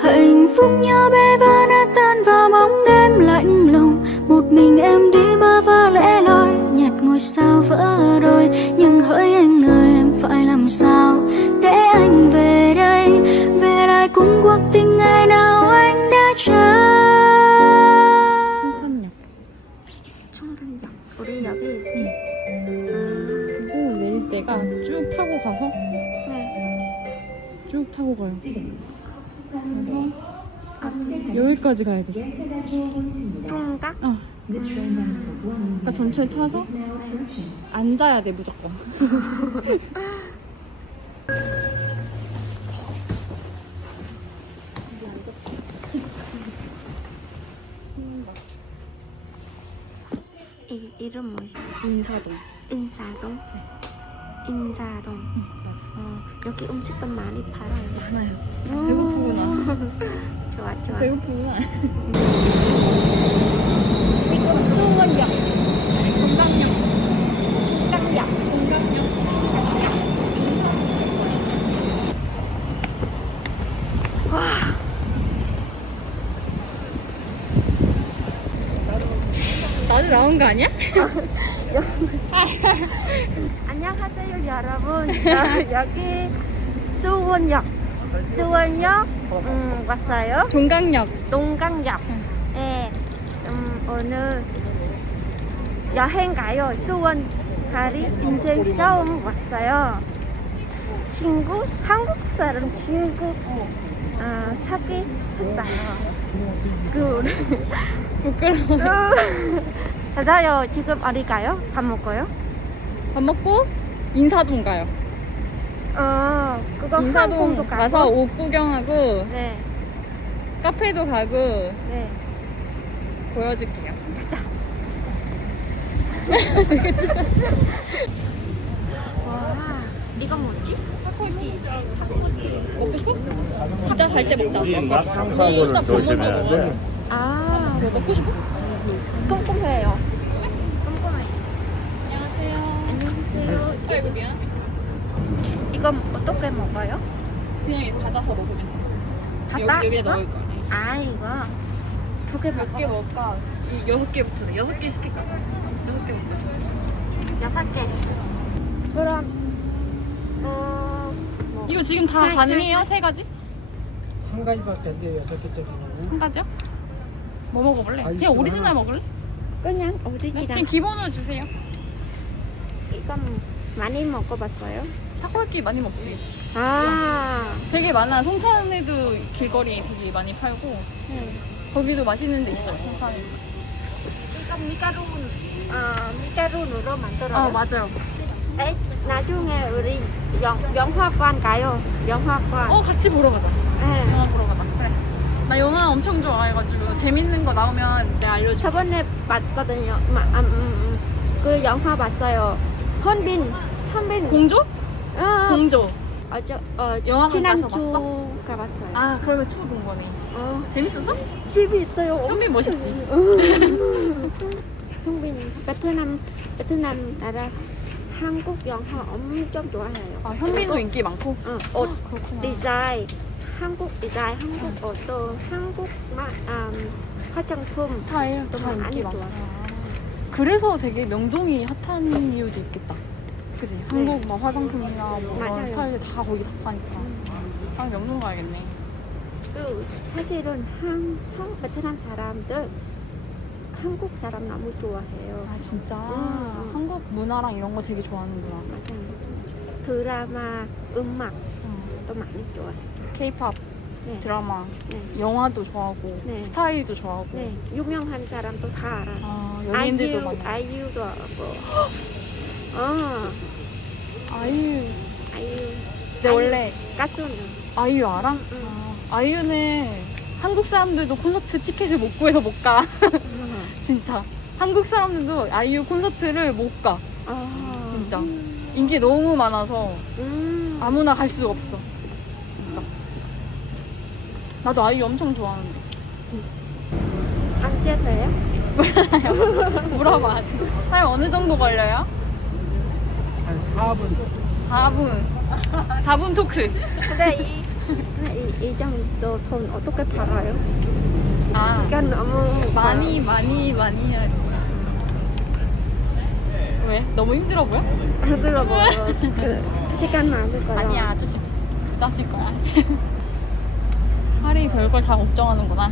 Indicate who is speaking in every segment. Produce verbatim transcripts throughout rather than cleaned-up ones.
Speaker 1: Hạnh phúc nhỏ bé và nát tan vào bóng đêm lạnh lùng. Một mình em đi bơ vơ lẻ loi, nhặt ngôi sao vỡ đôi. Nhưng hỡi anh ơi, em phải làm sao để anh về đây, về lại cùng cuộc tình ngày nào anh đã chờ.
Speaker 2: 충분력. 우리 여기 있지?
Speaker 3: 그리고 내릴 때가 쭉 타고 가서
Speaker 2: 네.
Speaker 3: 쭉 타고 가요. 그래서 여기까지 가야 돼.
Speaker 2: 중각?
Speaker 3: 어. 그러니까 전철 타서 앉아야 돼 무조건.
Speaker 2: 이, 이름 뭐지?
Speaker 3: 인사동.
Speaker 2: 인사동? 인사동.
Speaker 3: 응, 맞아.
Speaker 2: 어, 여기 음식도 많이 팔아요.
Speaker 3: 많아요.
Speaker 2: 음.
Speaker 3: 배고프구나.
Speaker 2: 좋아, 좋아.
Speaker 3: 배고프구나.
Speaker 2: 지금 수원역, 종강역, 종강역,
Speaker 3: 공감역.
Speaker 2: 와.
Speaker 3: 나도 나온 거 아니야?
Speaker 2: 안녕하세요, 여러분. 어, 여기 수원역, 수원역 음, 왔어요.
Speaker 3: 종강역.
Speaker 2: 동강역. 네, 음, 오늘 여행 가요. 수원 가리 인생 처음 왔어요. 친구, 한국 사람 친구 어, 사귀 했어요. 그
Speaker 3: 부끄러워.
Speaker 2: 맞아요. 지금 어디 가요? 밥 먹어요?
Speaker 3: 밥 먹고 인사동 가요.
Speaker 2: 어, 그거
Speaker 3: 인사동
Speaker 2: 항공도 가고.
Speaker 3: 가서 옷 구경하고
Speaker 2: 네,
Speaker 3: 카페도 가고
Speaker 2: 네.
Speaker 3: 보여줄게요.
Speaker 2: 가자. 와, 이거 뭐지?
Speaker 3: 닭고기. 먹고 싶어? 진짜 갈 때 먹자.
Speaker 4: 상사고를
Speaker 3: 일단 밥
Speaker 4: 넣으시면
Speaker 3: 먼저
Speaker 4: 안
Speaker 3: 먹어요.
Speaker 4: 돼.
Speaker 2: 아,
Speaker 3: 뭐 먹고 싶어?
Speaker 2: 꼼꼼해요. 꼼꼼해요.
Speaker 3: 안녕하세요.
Speaker 2: 안녕하세요.
Speaker 3: 아이고 미안.
Speaker 2: 이거 어떻게 먹어요?
Speaker 3: 그냥 이거 받아서 먹으면 돼.
Speaker 2: 받아?
Speaker 3: 여기, 여기에
Speaker 2: 이거?
Speaker 3: 넣을 거 아니야.
Speaker 2: 아, 이거 두 개
Speaker 3: 몇 개
Speaker 2: 먹어.
Speaker 3: 먹을까? 이 여섯 개부터 돼. 여섯 개 시킬까? 여섯 개 먹자.
Speaker 2: 여섯 개. 그럼 어, 뭐.
Speaker 3: 이거 지금 다
Speaker 2: 네,
Speaker 3: 가능해요? 세 가지?
Speaker 5: 한 가지밖에 안 돼요. 여섯 개짜리는.
Speaker 3: 한 가지요? 뭐 먹어볼래?
Speaker 5: 아,
Speaker 3: 그냥
Speaker 5: 있어.
Speaker 3: 오리지널 먹을래?
Speaker 2: 그냥
Speaker 3: 네?
Speaker 2: 오리지널.
Speaker 3: 그냥 기본으로 주세요.
Speaker 2: 이건 많이 먹어봤어요?
Speaker 3: 타코야끼 많이 먹지.
Speaker 2: 아,
Speaker 3: 되게 많아. 송탄에도 길거리에 되게 많이 팔고
Speaker 2: 네.
Speaker 3: 거기도 맛있는 데 있어요. 송탄에.
Speaker 2: 이거 밀가루, 어, 밀가루로 만들어요?
Speaker 3: 아 맞아요.
Speaker 2: 에, 나중에 우리 영, 영화관 가요. 영화관.
Speaker 3: 어 같이 보러 가자.
Speaker 2: 네.
Speaker 3: 영화 보러 가자. 그래. 나 영화 엄청 좋아해가지고 재밌는 거 나오면 내가 알려줄게.
Speaker 2: 저번에 봤거든요. 마, 아, 음, 음. 그 영화 봤어요. 헌빈, 헌빈.
Speaker 3: 공조?
Speaker 2: 어,
Speaker 3: 공조.
Speaker 2: 어, 저, 어,
Speaker 3: 영화관
Speaker 2: 지난주
Speaker 3: 가서
Speaker 2: 가봤어요.
Speaker 3: 아 그러면 투 본 거네.
Speaker 2: 어,
Speaker 3: 재밌었어?
Speaker 2: 집이 있어요.
Speaker 3: 현빈 멋있지?
Speaker 2: 현빈 베트남 베트남 나라 한국 영화 엄청 좋아해요.
Speaker 3: 아 현빈도 인기 많고.
Speaker 2: 어, 옷
Speaker 3: 아, 그렇구나.
Speaker 2: 디자인, 한국 디자인, 한국 옷도 한국 막 음, 화장품
Speaker 3: 스타일
Speaker 2: 또
Speaker 3: 다
Speaker 2: 많이
Speaker 3: 인기 많아.
Speaker 2: 좋아.
Speaker 3: 그래서 되게 명동이 핫한 이유도 있겠다. 그지? 한국 막 화장품이나 뭐
Speaker 2: 맞아요.
Speaker 3: 그런 스타일들 다 거기 다 파니까. 아 명동 가야겠네.
Speaker 2: 그 사실은 한, 한 베트남 사람들 한국 사람 너무 좋아해요.
Speaker 3: 아 진짜
Speaker 2: 음.
Speaker 3: 한국 문화랑 이런 거 되게 좋아하는구나.
Speaker 2: 맞아요. 드라마, 음악도
Speaker 3: 어.
Speaker 2: 많이 좋아해요.
Speaker 3: K-팝,
Speaker 2: 네.
Speaker 3: 드라마,
Speaker 2: 네.
Speaker 3: 영화도 좋아하고
Speaker 2: 네.
Speaker 3: 스타일도 좋아하고.
Speaker 2: 네, 유명한 사람도 다 알아.
Speaker 3: 아 연예인들도
Speaker 2: 아이유,
Speaker 3: 많아.
Speaker 2: 아이유도 알고. 어,
Speaker 3: 아이유.
Speaker 2: 아이유.
Speaker 3: 근데
Speaker 2: 아이유.
Speaker 3: 원래
Speaker 2: 가수는.
Speaker 3: 아이유 알아?
Speaker 2: 응.
Speaker 3: 아, 아이유는 한국 사람들도 콘서트 티켓을 못 구해서 못 가. 진짜. 한국 사람들도 아이유 콘서트를 못 가.
Speaker 2: 아,
Speaker 3: 진짜. 인기 너무 많아서
Speaker 2: 음.
Speaker 3: 아무나 갈 수가 없어. 진짜. 나도 아이유 엄청 좋아하는데.
Speaker 2: 언제 돼요?
Speaker 3: 물어봐. 타임 어느 정도 걸려요?
Speaker 5: 한 사 분.
Speaker 3: 사 분. 사 분 토크.
Speaker 2: 근데 이 이, 이 정도 돈 어떻게 팔아요?
Speaker 3: 아,
Speaker 2: 시간 너무
Speaker 3: 많이 많이 많이 해야지. 왜? 너무 힘들어 보여?
Speaker 2: 힘들어 보여. 그 시간 많을 거야.
Speaker 3: 아니야, 아저씨 부자실 거야. 하리 별걸 다 걱정하는구나.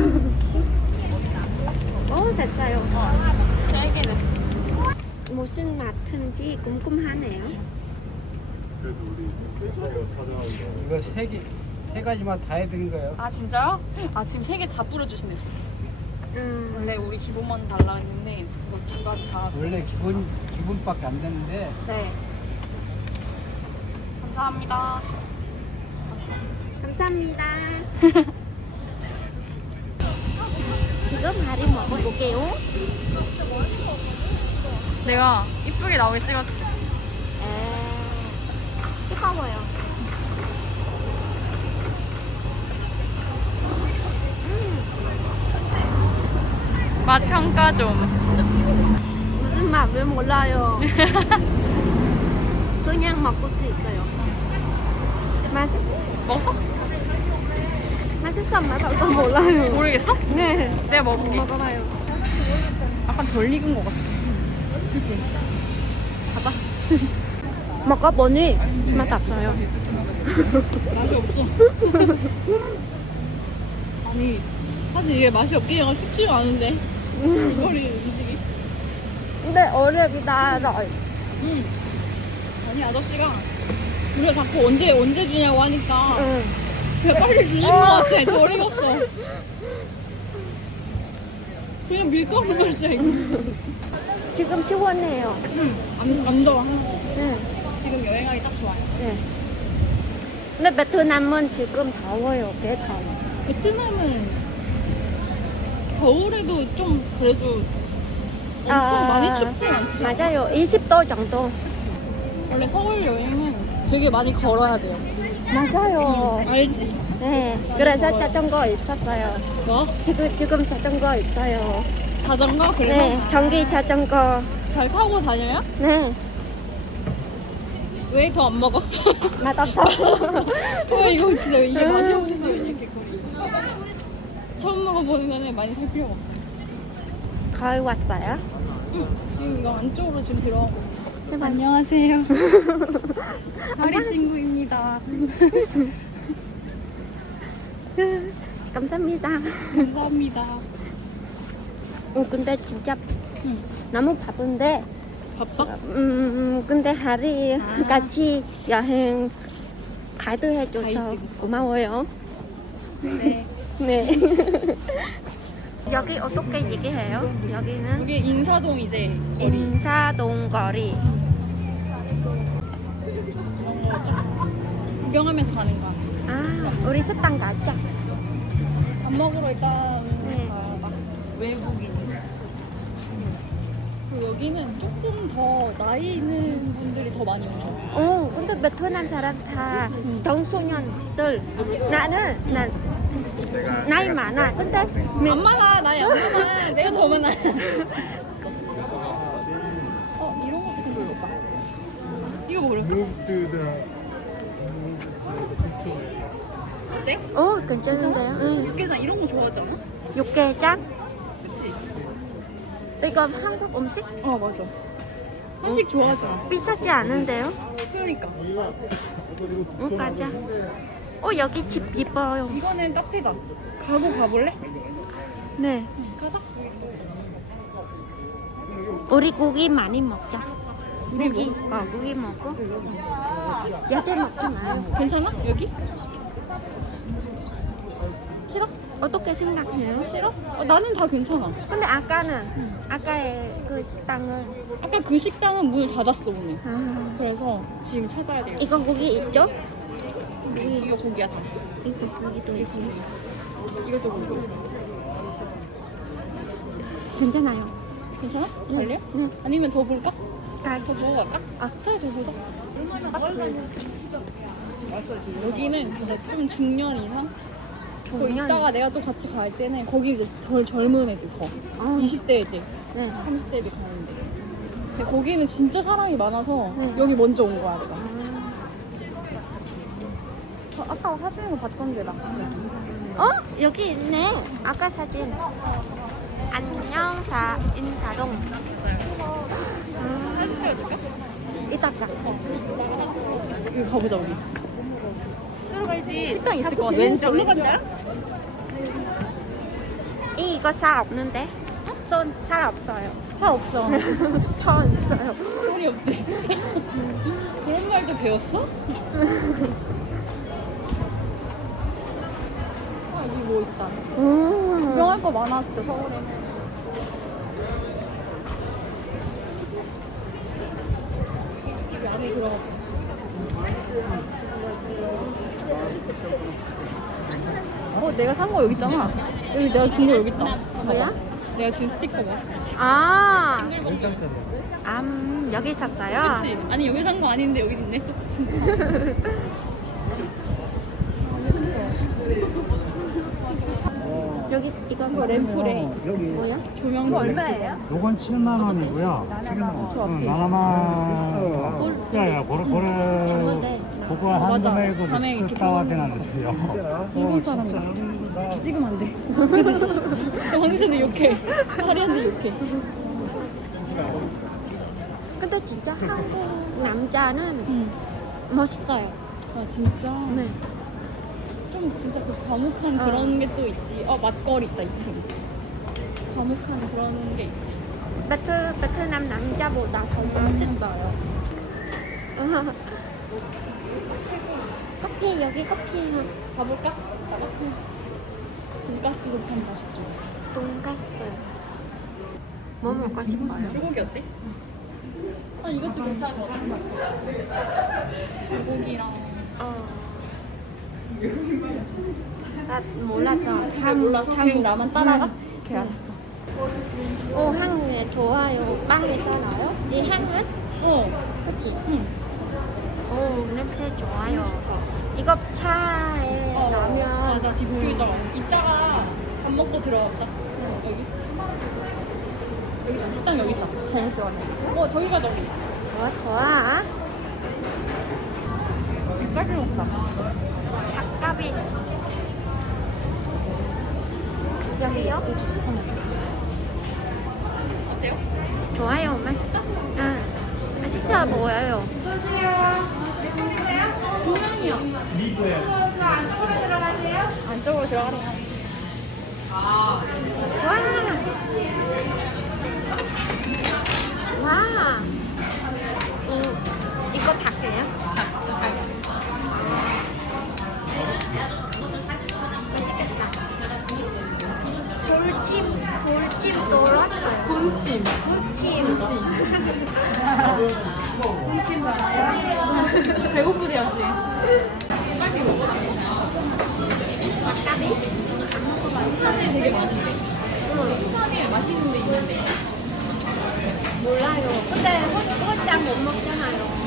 Speaker 2: 어 됐어요.
Speaker 3: 세게 됐어.
Speaker 2: 무슨 마트인지 궁금하네요.
Speaker 4: 그래서 우리 찾아온
Speaker 5: 이거 세 개, 세 가지만 다 해드린 거예요.
Speaker 3: 아 진짜요? 아 지금 세 개 다 뿌려주시네.
Speaker 2: 음,
Speaker 3: 원래 우리 기본만 달라 했는데 그거 두 가지 다.
Speaker 5: 원래 기본, 기본밖에 안 되는데
Speaker 3: 네. 감사합니다.
Speaker 2: 감사합니다. 지금 하리 먹어볼게요.
Speaker 3: 내가 이쁘게 나오게 찍어줄게.
Speaker 2: 에, 뜨거워요.
Speaker 3: 맛 평가 좀.
Speaker 2: 무슨 맛을 몰라요. 그냥 먹을 수 있어요. 맛있,
Speaker 3: 먹었어?
Speaker 2: 맛있어 맛없어 몰라요.
Speaker 3: 모르겠어?
Speaker 2: 네,
Speaker 3: 내가 먹어볼게.
Speaker 2: 먹어봐요.
Speaker 3: 약간 덜 익은 것 같아. 그치? 가자.
Speaker 2: 먹어보니 맛 없어요.
Speaker 3: 맛이 없어. 아니, 사실 이게 맛이 없기가 쉽지가 않은데. 이거리 음식이.
Speaker 2: 근데 어렵다 rồi.
Speaker 3: 응. 아니, 아저씨가 우리가 자꾸 언제, 언제 주냐고 하니까
Speaker 2: 응.
Speaker 3: 그냥 빨리 주신 것 같아. 덜 익었어. 그냥 밀가루 맛이야, 이거.
Speaker 2: 지금 시원해요.
Speaker 3: 응. 안, 안 더워.
Speaker 2: 네.
Speaker 3: 지금 여행하기 딱 좋아요.
Speaker 2: 네. 근데 베트남은 지금 더워요. 개 더워.
Speaker 3: 베트남은 겨울에도 좀 그래도 엄청
Speaker 2: 아,
Speaker 3: 많이 춥진 않지.
Speaker 2: 맞아요. 이십 도 정도.
Speaker 3: 원래 서울 여행은 되게 많이 걸어야 돼요.
Speaker 2: 맞아요.
Speaker 3: 알지?
Speaker 2: 네. 그래서 자전거 있었어요.
Speaker 3: 뭐?
Speaker 2: 지금 지금 자전거 있어요.
Speaker 3: 자전거? 그래서
Speaker 2: 네. 전기 자전거.
Speaker 3: 잘 타고 다녀요?
Speaker 2: 네.
Speaker 3: 왜 더 안 먹어?
Speaker 2: 맛없어.
Speaker 3: 어, 이거 진짜 이게 맛이 없어서 이게 개꿀이. 처음 먹어보는 거는 많이 살 필요가 없어.
Speaker 2: 거의 왔어요.
Speaker 3: 응. 지금 이거 안쪽으로 지금 들어가고. 안녕하세요. 다리 친구입니다.
Speaker 2: 감사합니다.
Speaker 3: 감사합니다.
Speaker 2: 어, 근데 진짜
Speaker 3: 응.
Speaker 2: 너무 바쁜데.
Speaker 3: 바빠?
Speaker 2: 음, 근데 하리
Speaker 3: 아.
Speaker 2: 같이 여행 가이드 해줘서
Speaker 3: 가이드.
Speaker 2: 고마워요.
Speaker 3: 네.
Speaker 2: 네. 여기 어떻게 얘기해요? 여기는
Speaker 3: 여기 인사동 이제 거리.
Speaker 2: 인사동 거리.
Speaker 3: 구경하면서 가는 거야.
Speaker 2: 아, 우리 식당 가자.
Speaker 3: 밥 먹으러 일단
Speaker 2: 네.
Speaker 3: 가봐. 외국인. 그리고 여기는 조금 더 나이 있는 분들이 더 많이 오죠.
Speaker 2: 어, 근데 베트남 사람 다 청소년들. 나는 난 나이 많아. 근데
Speaker 3: 안 많아, 나이 안 많아. 내가 더 많아. 어, 이런 것도 괜찮겠다. 이거 먹을까?
Speaker 4: 무브트다.
Speaker 3: 어때?
Speaker 2: 어, 괜찮은데요? 응.
Speaker 3: 육개장 이런 거 좋아하지 않아?
Speaker 2: 육개장?
Speaker 3: 그치?
Speaker 2: 이거 한국 음식
Speaker 3: 어, 맞아. 한식 좋아하지 않아?
Speaker 2: 비싸지 않은데요?
Speaker 3: 그러니까.
Speaker 2: 어, 가자. 어, 여기 집 이뻐요.
Speaker 3: 이거는 카페다. 가고 가볼래?
Speaker 2: 네.
Speaker 3: 가자.
Speaker 2: 우리 고기 많이 먹자.
Speaker 3: 우리
Speaker 2: 고기,
Speaker 3: 뭐?
Speaker 2: 어, 고기 먹고. 야채 먹지 마요.
Speaker 3: 괜찮아? 여기? 싫어?
Speaker 2: 어떻게 생각해요?
Speaker 3: 싫어? 어, 나는 다 괜찮아.
Speaker 2: 근데 아까는, 아까의 그 식당은.
Speaker 3: 아까 그 식당은 문을 닫았어 오늘.
Speaker 2: 아,
Speaker 3: 그래서 지금 찾아야 돼요.
Speaker 2: 이거 고기 있죠?
Speaker 3: 이, 이거 고기야 다.
Speaker 2: 이거 고기도 있고.
Speaker 3: 이것도 고기.
Speaker 2: 괜찮아요.
Speaker 3: 괜찮아? 갈래?
Speaker 2: 응.
Speaker 3: 아니면 더 볼까?
Speaker 2: 가,
Speaker 3: 더 보고 갈까?
Speaker 2: 아,
Speaker 3: 그래 더 보자. 여기는 진짜 좀 중년 이상? 또
Speaker 2: 중년.
Speaker 3: 이따가 내가 또 같이 갈 때는 거기 이제 덜 젊은 애들 더.
Speaker 2: 아,
Speaker 3: 이십 대 애들,
Speaker 2: 네.
Speaker 3: 삼십 대 애들 가는데. 근데 거기는 진짜 사람이 많아서
Speaker 2: 네.
Speaker 3: 여기 먼저 온 거야 내가.
Speaker 2: 아,
Speaker 3: 저 아까 사진으로 봤던데 나.
Speaker 2: 어? 여기 있네. 아까 사진. 안녕 사 인사동.
Speaker 3: 사진 찍어줄까?
Speaker 2: 이따가.
Speaker 3: 여기 가보자 우리. 들어가야지. 식당 있을 것 같아.
Speaker 2: 왼쪽. 이 이거 살 없는데? 손 살 없어요.
Speaker 3: 살 없어.
Speaker 2: 저 있어요.
Speaker 3: 소리 없대. 그런 말도 배웠어? 아 여기 뭐 있다.
Speaker 2: 음.
Speaker 3: 구경할 거 많아 진짜 서울에는. 여기 안에 들어가. 어 내가 산 거 여기 있잖아. 여기 내가 준 거 여기 있다.
Speaker 2: 뭐야?
Speaker 3: 내가 준 스티커가.
Speaker 2: 아.
Speaker 4: 괜찮잖아.
Speaker 2: 음, 여기 있었어요?
Speaker 3: 그치? 아니 여기 산 거 아닌데 여기 있네.
Speaker 2: 여기 이거
Speaker 3: 이거 램프래.
Speaker 5: 여기
Speaker 2: 뭐야?
Speaker 3: 조명 얼마예요?
Speaker 5: 요건 칠만 원이고요. 응, 나나마 야야 고래 고래
Speaker 2: 잘못돼.
Speaker 5: 그거 한
Speaker 3: 맞아.
Speaker 5: 점에 그
Speaker 3: 밤에 이렇게
Speaker 5: 스타와드는 됐어요.
Speaker 3: 일본 사람이다. 찍으면 안 돼. 황선이 욕해. 화리한테 욕해.
Speaker 2: 근데 진짜 한국 남자는
Speaker 3: 응.
Speaker 2: 멋있어요.
Speaker 3: 아 진짜?
Speaker 2: 네.
Speaker 3: 좀 진짜 그 과묵한
Speaker 2: 어.
Speaker 3: 그런 게 또 있지. 어 맛거리 있다 이 층. 과묵한 그런 게 있지.
Speaker 2: 베트, 베트남 남자보다 더 멋있어요. 커피, 여기 커피.
Speaker 3: 가볼까? 가봐. 돈가스도 한번 맛있죠.
Speaker 2: 돈가스. 뭐 먹고 싶어요?
Speaker 3: 불고기 어때? 아 이것도 괜찮은 것 같아. 불고기랑
Speaker 2: 어. 나 몰라서.
Speaker 3: 잘 몰라서 그냥 나만 따라가? 오케이 알았어.
Speaker 2: 오, 향 좋아요. 빵에서 나요? 이 향은?
Speaker 3: 어.
Speaker 2: 그치?
Speaker 3: 응.
Speaker 2: 오, 냄새 좋아요. 이거 차에
Speaker 3: 어,
Speaker 2: 나면.
Speaker 3: 맞아 디퓨저. 이따가 밥 먹고 들어가자. 여기. 여기 식당 여기 있다. 잘못 들어가네. 어 저기가 저기.
Speaker 2: 좋아, 좋아.
Speaker 3: 빨리 먹자.
Speaker 2: 닭갈비. 여기요?
Speaker 3: 어때요?
Speaker 2: 좋아요. 맛있어? 응. 맛있어 보여요.
Speaker 3: 고양이야. 안쪽으로 들어가래.
Speaker 2: 와. 와. 이, 이거 닭이에요? 맛있겠다. 돌찜, 돌찜 놀았어요.
Speaker 3: 군침.
Speaker 2: 무침.
Speaker 3: 군침 많아요? 배고프대야지. 빨리 먹어.
Speaker 2: 닭갈비?
Speaker 3: 부산에 되게 많은데. 부산에 맛있는 데 있는데.
Speaker 2: 몰라요. 근데 홀짝 못 먹잖아요.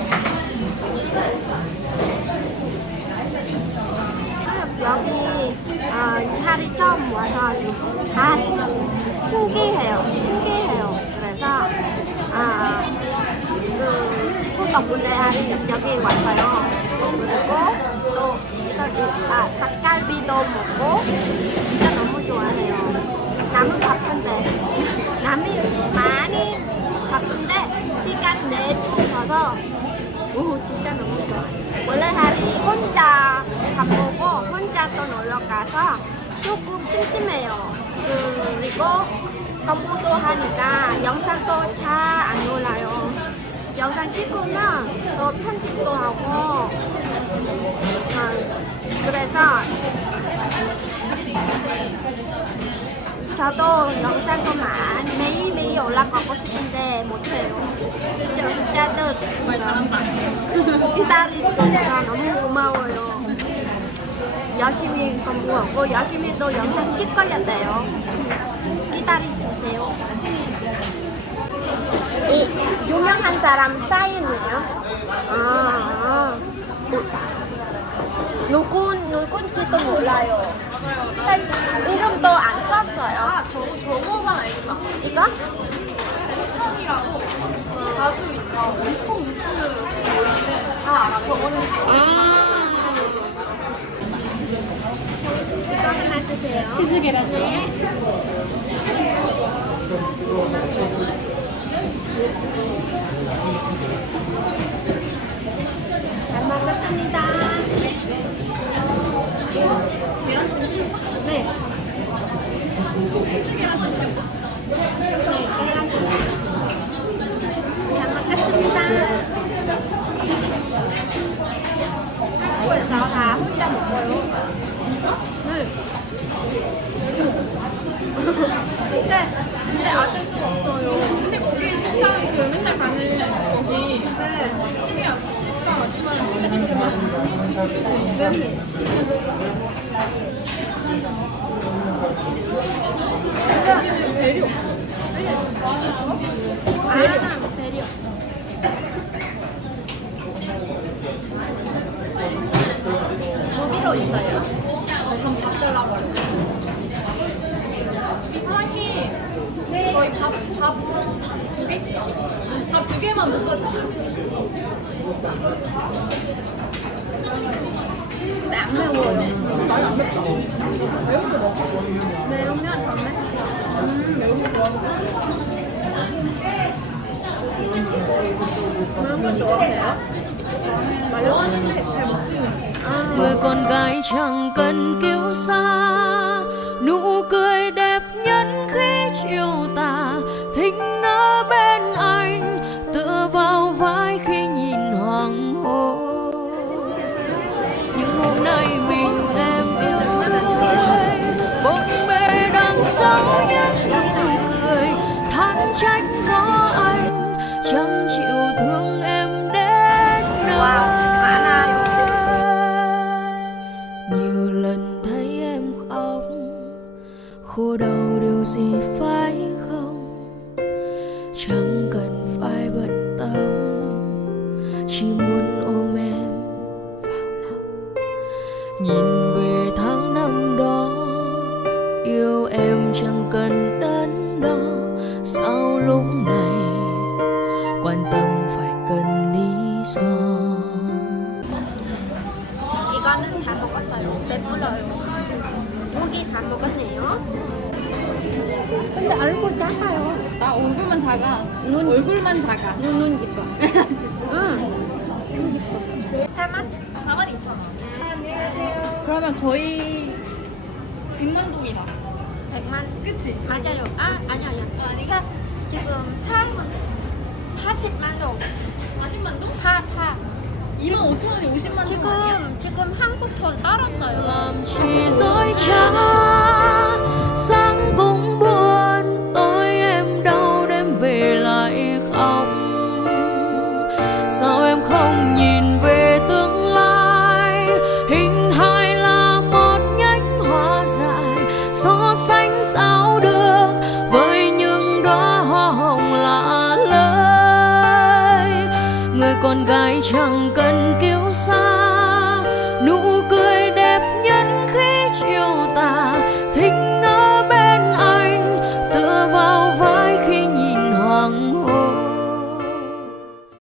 Speaker 2: 여기 아, 이탈리 처음 와서 아 신- 신기해요. 신기해요. 그래서 아, 그 친구 덕분에 여기 왔어요. 그리고 또 이거 아, 닭갈비도 먹고 진짜 너무 좋아해요. 너무 바쁜데 남이 많이 바쁜데 시간 내주셔서 오 진짜 너무 좋아요. 원래 하리 혼자 밥 먹고 혼자 또 놀러 가서 조금 심심해요. 그리고 공부도 하니까 영상도 잘 안 올라요. 영상 찍으면 또 편집도 하고 아, 그래서 저도 영상도 많이 매일매일 올라가고 싶은데 못해요. 진짜 진짜들 기다리니까 너무 고마워요. 열심히 공부하고 열심히 또 영상 찍어야 돼요. 기다려주세요. 이 유명한 사람 사인이에요? 아, 뭐, 누구 누군지도 몰라요. 사, 이름도 안 썼어요.
Speaker 3: 아, 저, 저거만 알겠다.
Speaker 2: 이거?
Speaker 3: 청이라고 가수 있어. 엄청 높은 올리는. 아, 저거는.
Speaker 2: 아, 드세요.
Speaker 3: 치즈 계란.
Speaker 2: 잘 먹겠습니다.
Speaker 3: 계란찜 시켰어?
Speaker 2: 네.
Speaker 3: 치즈 계란찜 시켰어?
Speaker 2: 네, 계란찜. 잘 먹겠습니다. 한국에서 다 혼자 먹어요.
Speaker 3: 진짜?
Speaker 2: 네.
Speaker 3: 근데, 근데 어쩔 수가 없어요. 근데 거기 식당, 그 맨날 가는 거기. 네. 찌개, 식당 아줌마는 찌개 시키면. 그치? 네. 여기는 벨이 없어.
Speaker 2: 아, 대리요.
Speaker 3: 여기로 있어요. 그럼 밥 달라고 할게요. 사장님, 저희 밥, 밥 두 개? 밥 두 개만 묶어주세요.
Speaker 2: 근데 안 매워요.
Speaker 3: 많이 안 맵다. 매운 거 먹어?
Speaker 2: 매우면 더 맛있어요.
Speaker 3: 음, 매운 거 좋아하는
Speaker 2: 매운 거 좋아해요?
Speaker 3: 거 좋아하는데 잘 먹지는.
Speaker 1: Người con gái chẳng cần kiêu sa, nụ cười đẹp nhất khi chiều tà, thinh ở bên anh, tựa vào vai khi nhìn hoàng hôn. Nhưng hôm nay mình em yêu thôi, bộn bề đằng sau những nụ cười, than trách gió anh chẳng chịu thương em đến nơi. Nhiều lần thấy em khóc, khổ đau điều gì phải không? Chẳng cần phải bận tâm, chỉ muốn ôm em vào lòng. Nhìn về tháng năm đó, yêu em chẳng cần đắn đo. Sao lúc này quan tâm phải cần lý do?
Speaker 2: 이거는 다 먹었어요. 배불러요. 고기 다 먹었네요. 근데 얼굴 작아요.
Speaker 3: 나 얼굴만 작아. 눈 얼굴만 작아.
Speaker 2: 눈은 이뻐. 응. 살만?
Speaker 3: 사만 이천 원. 그러면 거의 백만 동이다.
Speaker 2: 백만.
Speaker 3: 그치?
Speaker 2: 맞아요. 아, 아니야, 아니야. 사, 지금 사, 팔십만 동.
Speaker 3: 사십만 동?
Speaker 2: 파, 파.
Speaker 3: 이만 오천 원이 오십만 동 아니야?
Speaker 2: 지금, 지금 한국 돈 떨었어요.
Speaker 1: Làm chỉ dối trá sáng cũng buồn, tối em đau đêm về lại khóc. Sao em không nhìn về tương lai, hình hài là một nhánh hoa dài, so sánh sao được với những đóa hoa hồng lạ lơi. Người con gái chẳng cần kiêu sa,